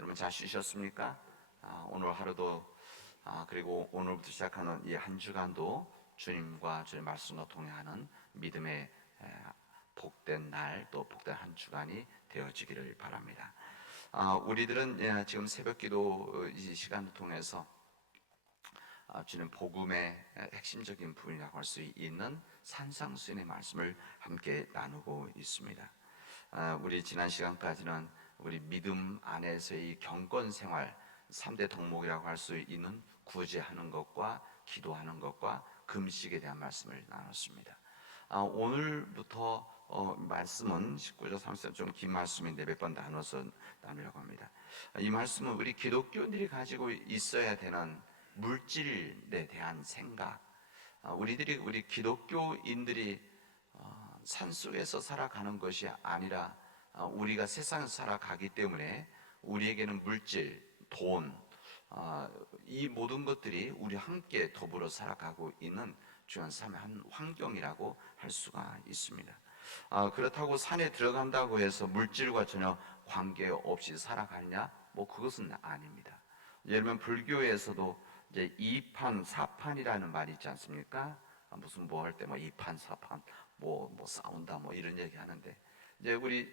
여러분 잘 쉬셨습니까? 오늘 하루도 그리고 오늘부터 시작하는 이 한 주간도 주님과 주의 말씀과 동행하는 믿음의 복된 날, 또 복된 한 주간이 되어지기를 바랍니다. 우리들은 지금 새벽기도 이 시간을 통해서 주님 복음의 핵심적인 부분이라고 할 수 있는 산상수훈의 말씀을 함께 나누고 있습니다. 우리 지난 시간까지는 우리 믿음 안에서의 경건 생활 3대 덕목이라고 할 수 있는 구제하는 것과 기도하는 것과 금식에 대한 말씀을 나눴습니다. 오늘부터 말씀은 19절 30절 좀 긴 말씀인데 몇 번 나눠서 나누려고 합니다. 이 말씀은 우리 기독교인들이 가지고 있어야 되는 물질에 대한 생각, 우리 기독교인들이 산속에서 살아가는 것이 아니라 우리가 세상에서 살아가기 때문에 우리에게는 물질, 돈, 이 모든 것들이 우리 함께 더불어 살아가고 있는 중요한 삶의 한 환경이라고 할 수가 있습니다. 그렇다고 산에 들어간다고 해서 물질과 전혀 관계없이 살아가냐? 그것은 아닙니다. 예를 들면 불교에서도 이제 2판, 4판이라는 말이 있지 않습니까? 무슨 할 때 2판, 4판, 싸운다 이런 얘기 하는데, 이제 우리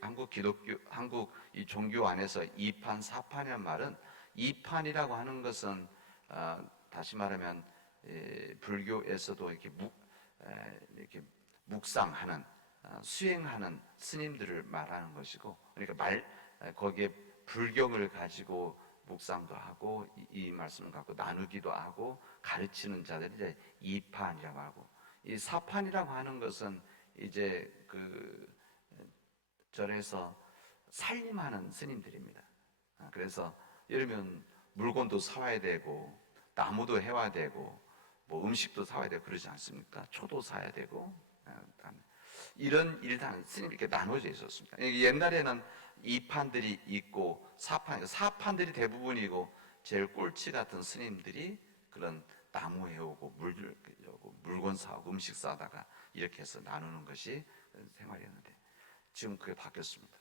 한국 기독교, 한국 이 종교 안에서 2판, 4판이라는 말은, 2판이라고 하는 것은 다시 말하면 불교에서도 이렇게 묵상하는, 수행하는 스님들을 말하는 것이고, 그러니까 거기에 불경을 가지고 묵상도 하고 이 말씀을 갖고 나누기도 하고 가르치는 자들이 이제 2판이라고 하고, 이 4판이라고 하는 것은 이제 그 절에서 살림하는 스님들입니다. 그래서 예를 들면 물건도 사와야 되고 나무도 해와야 되고 음식도 사와야 되고 그러지 않습니까? 초도 사야 되고 이런 일단 스님이 이렇게 나눠져 있었습니다. 옛날에는 2판들이 있고 4판들이 대부분이고, 제일 꼴찌 같은 스님들이 그런 나무 해오고 물건 사오고 음식 사다가 이렇게 해서 나누는 것이 생활이었는데, 지금 그게 바뀌었습니다.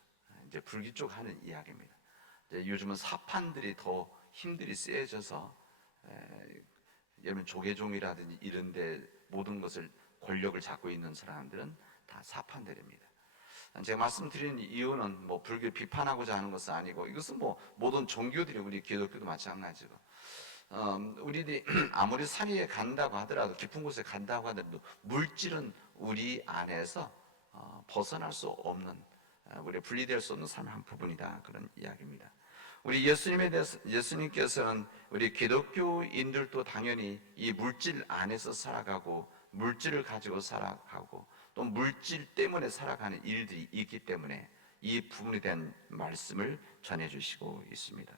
이제 불교 쪽 하는 이야기입니다. 이제 요즘은 4판들이 더 힘들이 세져서 예를 들면 조계종이라든지 이런데 모든 것을 권력을 잡고 있는 사람들은 다 4판들입니다. 제가 말씀드리는 이유는 불교 비판하고자 하는 것은 아니고, 이것은 모든 종교들이, 우리 기독교도 마찬가지고, 우리들이 아무리 산 위에 간다고 하더라도, 깊은 곳에 간다고 하더라도 물질은 우리 안에서 벗어날 수 없는, 우리 분리될 수 없는 삶의 한 부분이다, 그런 이야기입니다. 우리 예수님께서는 우리 기독교인들도 당연히 이 물질 안에서 살아가고 물질을 가지고 살아가고 또 물질 때문에 살아가는 일들이 있기 때문에 이 부분에 대한 말씀을 전해주시고 있습니다.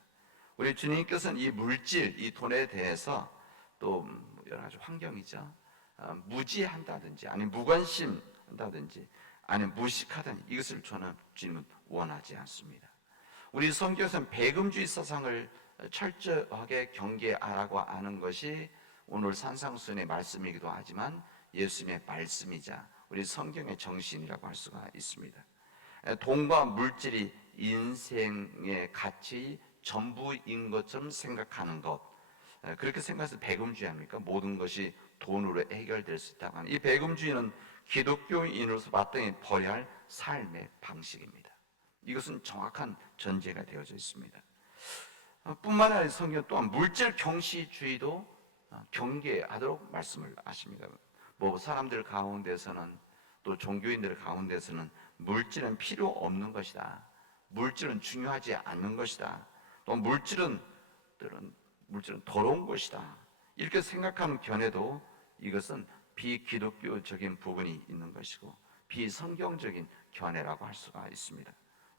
우리 주님께서는 이 물질, 이 돈에 대해서 또 여러 가지 환경이죠, 무지한다든지 아니면 무관심한다든지 아니면 무식하다든지, 이것을 주님은 원하지 않습니다. 우리 성경에서는 배금주의 사상을 철저하게 경계하라고 하는 것이 오늘 산상수훈의 말씀이기도 하지만 예수님의 말씀이자 우리 성경의 정신이라고 할 수가 있습니다. 돈과 물질이 인생의 가치 전부인 것처럼 생각하는 것, 그렇게 생각해서 배금주의 합니까? 모든 것이 돈으로 해결될 수 있다고 하는 이 배금주의는 기독교인으로서 마땅히 버려야 할 삶의 방식입니다. 이것은 정확한 전제가 되어져 있습니다. 뿐만 아니라 성경 또한 물질 경시주의도 경계하도록 말씀을 하십니다. 사람들 가운데서는, 또 종교인들 가운데서는 물질은 필요 없는 것이다, 물질은 중요하지 않는 것이다, 또 물질은 더러운 것이다, 이렇게 생각하는 견해도 이것은 비기독교적인 부분이 있는 것이고 비성경적인 견해라고 할 수가 있습니다.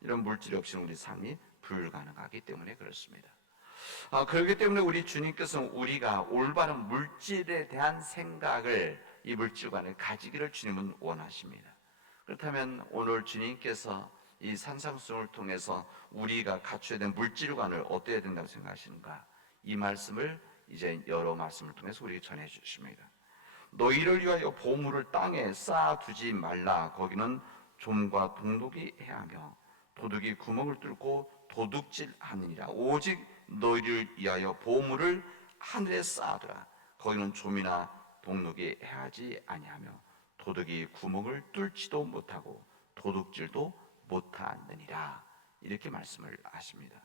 이런 물질 없이는 우리 삶이 불가능하기 때문에 그렇습니다. 그렇기 때문에 우리 주님께서는 우리가 올바른 물질에 대한 생각을, 이 물질관을 가지기를 주님은 원하십니다. 그렇다면 오늘 주님께서 이 산상수훈을 통해서 우리가 갖춰야 되는 물질관을 어떻게 해야 된다고 생각하시는가, 이 말씀을 이제 여러 말씀을 통해서 우리에게 전해 주십니다. 너희를 위하여 보물을 땅에 쌓아두지 말라. 거기는 좀과 동독이 해하며 도둑이 구멍을 뚫고 도둑질하느니라. 오직 너희를 위하여 보물을 하늘에 쌓아두라. 거기는 좀이나 동록이 해하지 아니하며 도둑이 구멍을 뚫지도 못하고 도둑질도 못하느니라. 이렇게 말씀을 하십니다.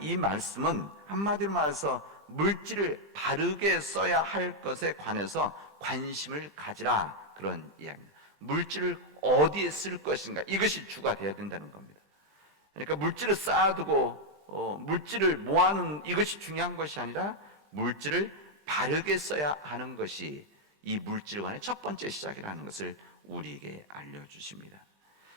이 말씀은 한마디로 말해서 물질을 바르게 써야 할 것에 관해서 관심을 가지라, 그런 이야기입니다. 물질을 어디에 쓸 것인가, 이것이 주가 되어야 된다는 겁니다. 그러니까 물질을 쌓아두고 물질을 모아놓는 이것이 중요한 것이 아니라 물질을 바르게 써야 하는 것이 이 물질관의 첫 번째 시작이라는 것을 우리에게 알려주십니다.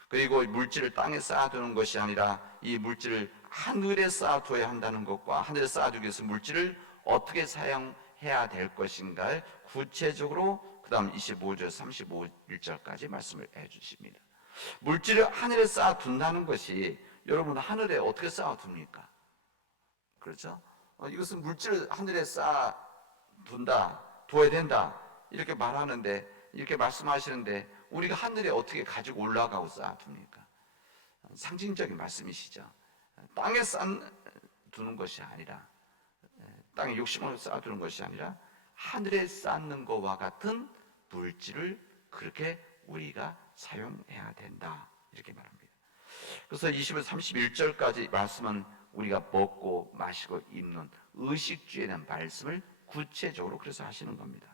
그리고 물질을 땅에 쌓아두는 것이 아니라 이 물질을 하늘에 쌓아둬야 한다는 것과 하늘에 쌓아두기 위해서 물질을 어떻게 사용해야 될 것인가를 구체적으로 그 다음 25절 35절까지 말씀을 해주십니다. 물질을 하늘에 쌓아둔다는 것이, 여러분 하늘에 어떻게 쌓아둡니까? 그렇죠? 이것은 물질을 하늘에 쌓아둔다, 둬야 된다 이렇게 말하는데, 이렇게 말씀하시는데 우리가 하늘에 어떻게 가지고 올라가고 쌓아둡니까? 상징적인 말씀이시죠. 땅에 쌓두는 것이 아니라, 땅에 욕심으로 쌓아두는 것이 아니라 하늘에 쌓는 것과 같은 물질을 그렇게 우리가 사용해야 된다, 이렇게 말합니다. 그래서 20에서 31절까지 말씀은 우리가 먹고 마시고 입는 의식주에 대한 말씀을 구체적으로 그래서 하시는 겁니다.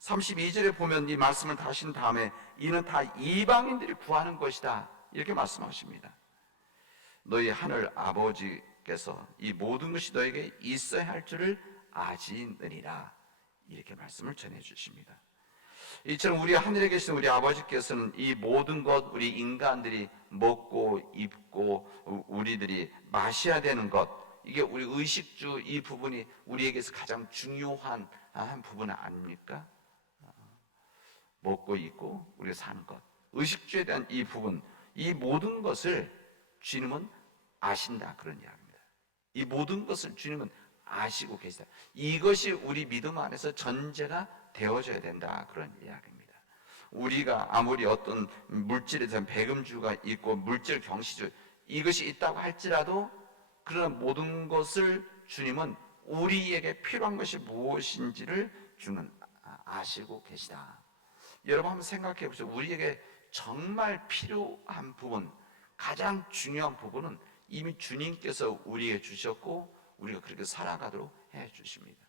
32절에 보면 이 말씀을 다 하신 다음에 이는 다 이방인들이 구하는 것이다, 이렇게 말씀하십니다. 너희 하늘 아버지께서 이 모든 것이 너에게 있어야 할 줄을 아시느니라, 이렇게 말씀을 전해 주십니다. 이처럼 우리 하늘에 계신 우리 아버지께서는 이 모든 것, 우리 인간들이 먹고 입고 우리들이 마셔야 되는 것, 이게 우리 의식주 이 부분이 우리에게서 가장 중요한 한 부분 아닙니까? 먹고 입고 우리가 사는 것, 의식주에 대한 이 부분, 이 모든 것을 주님은 아신다, 그런 이야기입니다. 이 모든 것을 주님은 아시고 계시다. 이것이 우리 믿음 안에서 전제가 되어져야 된다, 그런 이야기입니다. 우리가 아무리 어떤 물질에 대한 배금주가 있고 물질 경시주 이것이 있다고 할지라도, 그런 모든 것을 주님은 우리에게 필요한 것이 무엇인지를 주는 아시고 계시다. 여러분 한번 생각해 보세요. 우리에게 정말 필요한 부분, 가장 중요한 부분은 이미 주님께서 우리에게 주셨고 우리가 그렇게 살아가도록 해 주십니다.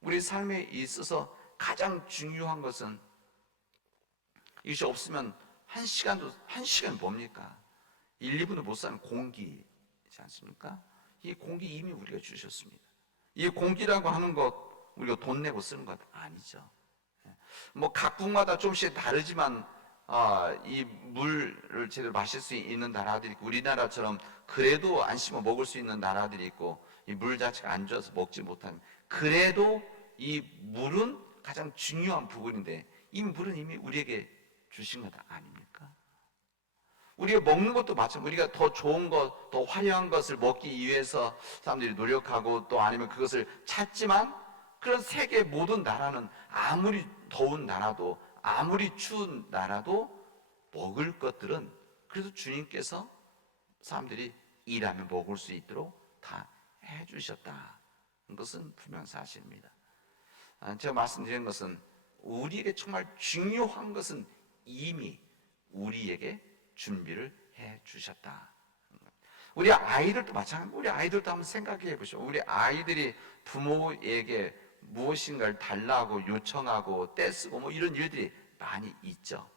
우리 삶에 있어서 가장 중요한 것은, 이것이 없으면 한 시간 뭡니까? 1, 2분도 못 사는 공기지 않습니까? 이 공기 이미 우리가 주셨습니다. 이 공기라고 하는 것 우리가 돈 내고 쓰는 것 아니죠. 뭐 각국마다 조금씩 다르지만 이 물을 제대로 마실 수 있는 나라들이 있고, 우리나라처럼 그래도 안 씹어 먹을 수 있는 나라들이 있고, 이 물 자체가 안 좋아서 먹지 못하는, 그래도 이 물은 가장 중요한 부분인데 이 물은 이미 우리에게 주신 것 아닙니까? 우리가 먹는 것도 마찬가지로 우리가 더 좋은 것, 더 화려한 것을 먹기 위해서 사람들이 노력하고 또 아니면 그것을 찾지만, 그런 세계 모든 나라는 아무리 더운 나라도 아무리 추운 나라도 먹을 것들은 그래서 주님께서 사람들이 일하면 먹을 수 있도록 다 해주셨다. 그것은 분명 사실입니다. 제가 말씀드린 것은 우리에게 정말 중요한 것은 이미 우리에게 준비를 해주셨다. 우리 아이들도 마찬가지입니다. 우리 아이들도 한번 생각해 보시죠. 우리 아이들이 부모에게 무엇인가를 달라고 요청하고 떼쓰고 뭐 이런 일들이 많이 있죠.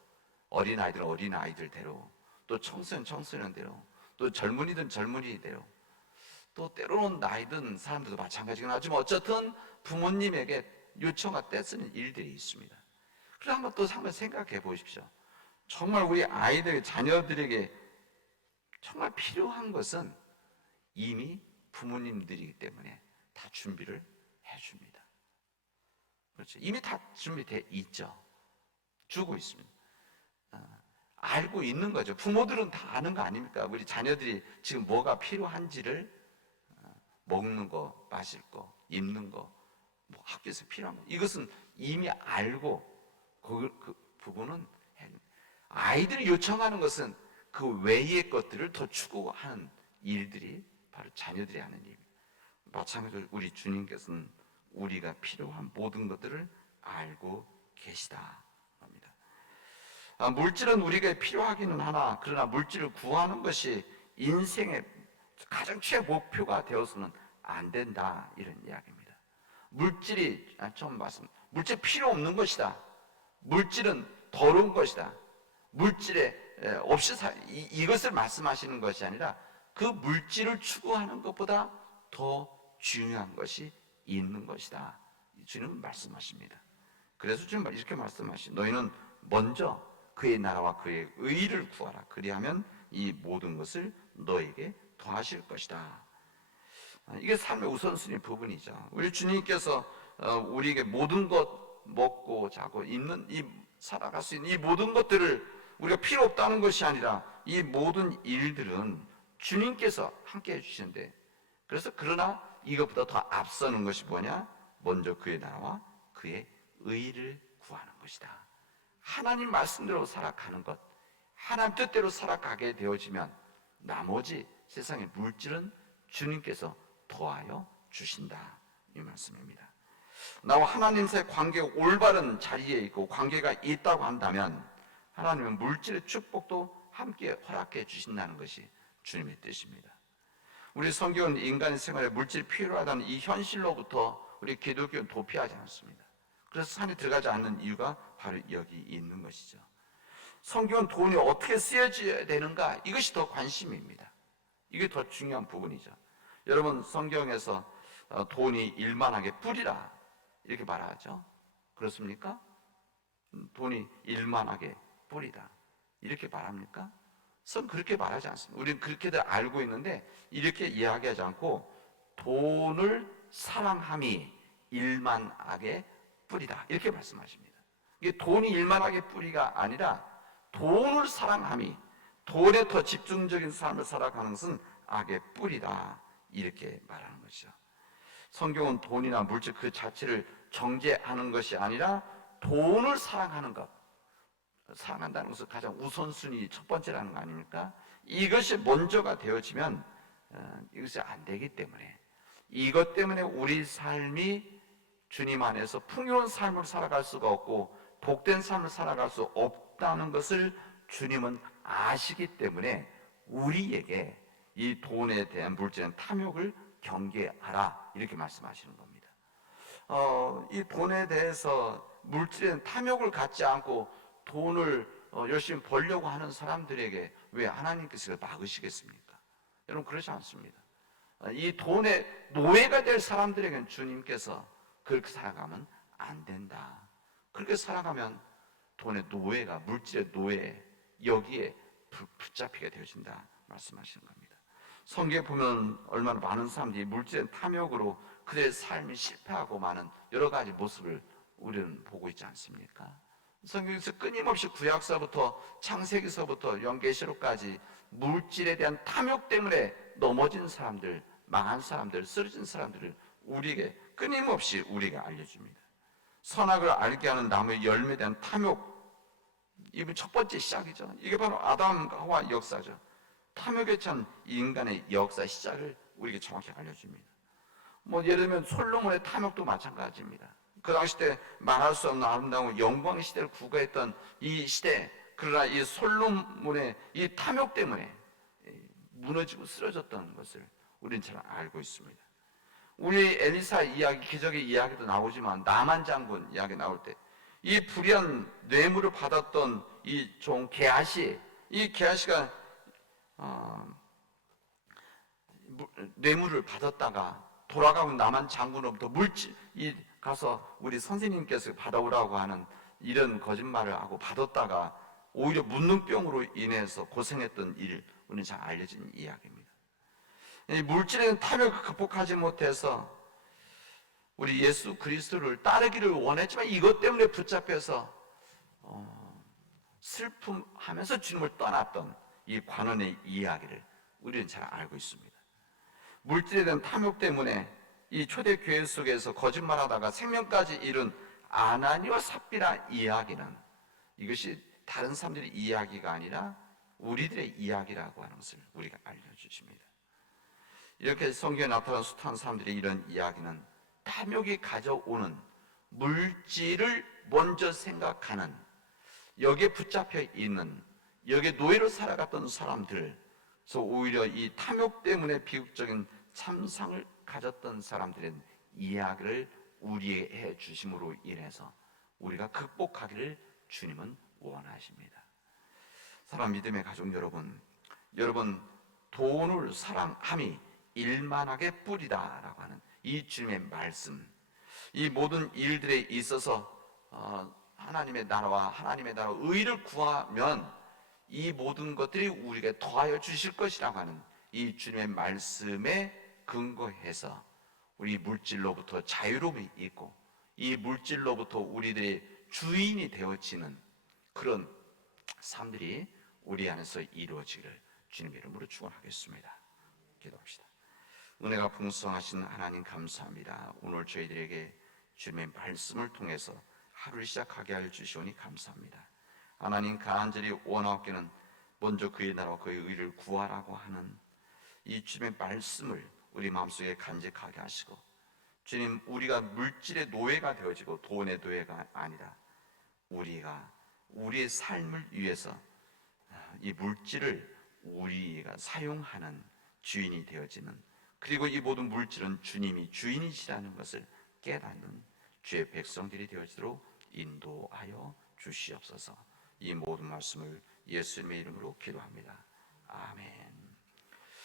어린아이들은 어린아이들대로, 또 청소년대로, 또 젊은이든 젊은이대로, 또 때로는 나이든 사람들도 마찬가지긴 하지만 어쨌든 부모님에게 요청과 떼쓰는 일들이 있습니다. 그래서 한번 생각해 보십시오. 정말 우리 아이들, 자녀들에게 정말 필요한 것은 이미 부모님들이기 때문에 다 준비를 해줍니다. 그렇죠. 이미 다 준비되어 있죠. 주고 있습니다. 알고 있는 거죠. 부모들은 다 아는 거 아닙니까? 우리 자녀들이 지금 뭐가 필요한지를, 먹는 거, 마실 거, 입는 거, 뭐 학교에서 필요한 거, 이것은 이미 알고 그 부분은 아이들이 요청하는 것은 그 외의 것들을 더 추구하는 일들이 바로 자녀들이 하는 일입니다. 마찬가지로 우리 주님께서는 우리가 필요한 모든 것들을 알고 계시다 합니다. 물질은 우리가 필요하기는 하나 그러나 물질을 구하는 것이 인생의 가장 최고 목표가 되어서는 안 된다, 이런 이야기입니다. 물질이 물질 필요 없는 것이다. 물질은 더러운 것이다. 물질에 없이 이것을 말씀하시는 것이 아니라 그 물질을 추구하는 것보다 더 중요한 것이 있는 것이다, 주님은 말씀하십니다. 그래서 주님 이렇게 말씀하시, 너희는 먼저 그의 나라와 그의 의를 구하라. 그리하면 이 모든 것을 너에게 더하실 것이다. 이게 삶의 우선순위 부분이죠. 우리 주님께서 우리에게 모든 것, 먹고 자고 입는 살아갈 수 있는 이 모든 것들을 우리가 필요 없다는 것이 아니라 이 모든 일들은 주님께서 함께 해주시는데, 그래서 그러나 이것보다 더 앞서는 것이 뭐냐? 먼저 그의 나라와 그의 의를 구하는 것이다. 하나님 말씀대로 살아가는 것, 하나님 뜻대로 살아가게 되어지면 나머지 세상의 물질은 주님께서 더하여 주신다, 이 말씀입니다. 나와 하나님 사이의 관계가 올바른 자리에 있고 관계가 있다고 한다면 하나님은 물질의 축복도 함께 허락해 주신다는 것이 주님의 뜻입니다. 우리 성경은 인간의 생활에 물질이 필요하다는 이 현실로부터 우리 기독교는 도피하지 않습니다. 그래서 산에 들어가지 않는 이유가 바로 여기 있는 것이죠. 성경은 돈이 어떻게 쓰여져야 되는가, 이것이 더 관심입니다. 이게 더 중요한 부분이죠. 여러분, 성경에서 돈이 일만하게 뿌리라 이렇게 말하죠. 그렇습니까? 돈이 일만하게 뿌리다 이렇게 말합니까? 성 그렇게 말하지 않습니다. 우리는 그렇게들 알고 있는데 이렇게 이야기하지 않고 돈을 사랑함이 일만하게 뿌리다 이렇게 말씀하십니다. 이게 돈이 일만하게 뿌리가 아니라 돈을 사랑함이, 돈에 더 집중적인 삶을 살아가는 것은 악의 뿌리다 이렇게 말하는 것이죠. 성경은 돈이나 물질 그 자체를 정죄하는 것이 아니라 돈을 사랑하는 것, 사랑한다는 것은 가장 우선순위 첫 번째라는 거 아닙니까? 이것이 먼저가 되어지면 이것이 안 되기 때문에, 이것 때문에 우리 삶이 주님 안에서 풍요로운 삶을 살아갈 수가 없고 복된 삶을 살아갈 수 없다는 것을 주님은 아시기 때문에 우리에게 이 돈에 대한 물질의 탐욕을 경계하라 이렇게 말씀하시는 겁니다. 이 돈에 대해서 물질에 탐욕을 갖지 않고 돈을 열심히 벌려고 하는 사람들에게 왜 하나님께서 막으시겠습니까? 여러분, 그렇지 않습니다. 이 돈의 노예가 될 사람들에게는 주님께서 그렇게 살아가면 안 된다. 그렇게 살아가면 돈의 노예가, 물질의 노예, 여기에 붙잡히게 되어진다 말씀하시는 겁니다. 성경에 보면 얼마나 많은 사람들이 물질의 탐욕으로 그들의 삶이 실패하고 많은 여러 가지 모습을 우리는 보고 있지 않습니까? 성경에서 끊임없이 구약서부터 창세기서부터 연계시록까지 물질에 대한 탐욕 때문에 넘어진 사람들, 망한 사람들, 쓰러진 사람들을 우리에게 끊임없이 우리가 알려줍니다. 선악을 알게 하는 나무의 열매에 대한 탐욕, 이번 첫 번째 시작이죠. 이게 바로 아담과 하와 역사죠. 탐욕에 찬 인간의 역사 시작을 우리에게 정확히 알려줍니다. 예를 들면 솔로몬의 탐욕도 마찬가지입니다. 그 당시 때 말할 수 없는 아름다운 영광의 시대를 구가했던 이 시대, 그러나 이 솔로몬의 이 탐욕 때문에 무너지고 쓰러졌던 것을 우리는 잘 알고 있습니다. 우리 엘리사 이야기, 기적의 이야기도 나오지만 나만 장군 이야기 나올 때 이 불의한 뇌물을 받았던 이 종 게하시, 이 게하시가 뇌물을 받았다가 돌아가고 나만 장군으로부터 가서 우리 선생님께서 받아오라고 하는 이런 거짓말을 하고 받았다가 오히려 문둥병으로 인해서 고생했던 일, 우리는 잘 알려진 이야기입니다. 이 물질의 탐욕을 극복하지 못해서 우리 예수 그리스도를 따르기를 원했지만 이것 때문에 붙잡혀서 슬픔하면서 주님을 떠났던 이 관원의 이야기를 우리는 잘 알고 있습니다. 물질에 대한 탐욕 때문에 이 초대교회 속에서 거짓말하다가 생명까지 잃은 아나니와 삽비라 이야기는, 이것이 다른 사람들의 이야기가 아니라 우리들의 이야기라고 하는 것을 우리가 알려주십니다. 이렇게 성경에 나타난 숱한 사람들의 이런 이야기는 탐욕이 가져오는 물질을 먼저 생각하는, 여기에 붙잡혀 있는, 여기에 노예로 살아갔던 사람들, 그래서 오히려 이 탐욕 때문에 비극적인 참상을 가졌던 사람들의 이야기를 우리에게 해 주심으로 인해서 우리가 극복하기를 주님은 원하십니다. 사랑 믿음의 가족 여러분, 돈을 사랑함이 일만하게 뿌리다라고 하는 이 주님의 말씀, 이 모든 일들에 있어서 하나님의 나라와 하나님의 나라 의를 구하면 이 모든 것들이 우리에게 더하여 주실 것이라고 하는 이 주님의 말씀에 근거해서 우리 물질로부터 자유로움이 있고 이 물질로부터 우리들의 주인이 되어지는 그런 삶들이 우리 안에서 이루어지기를 주님의 이름으로 축원하겠습니다. 기도합시다. 은혜가 풍성하신 하나님 감사합니다. 오늘 저희들에게 주님의 말씀을 통해서 하루를 시작하게 하여 주시오니 감사합니다. 하나님, 간절히 원하옵기는 먼저 그의 나라와 그의 의를 구하라고 하는 이 주님의 말씀을 우리 마음속에 간직하게 하시고, 주님, 우리가 물질의 노예가 되어지고 돈의 노예가 아니라 우리가 우리의 삶을 위해서 이 물질을 우리가 사용하는 주인이 되어지는, 그리고 이 모든 물질은 주님이 주인이시라는 것을 깨닫는 주의 백성들이 되어지도록 인도하여 주시옵소서. 이 모든 말씀을 예수님의 이름으로 기도합니다. 아멘.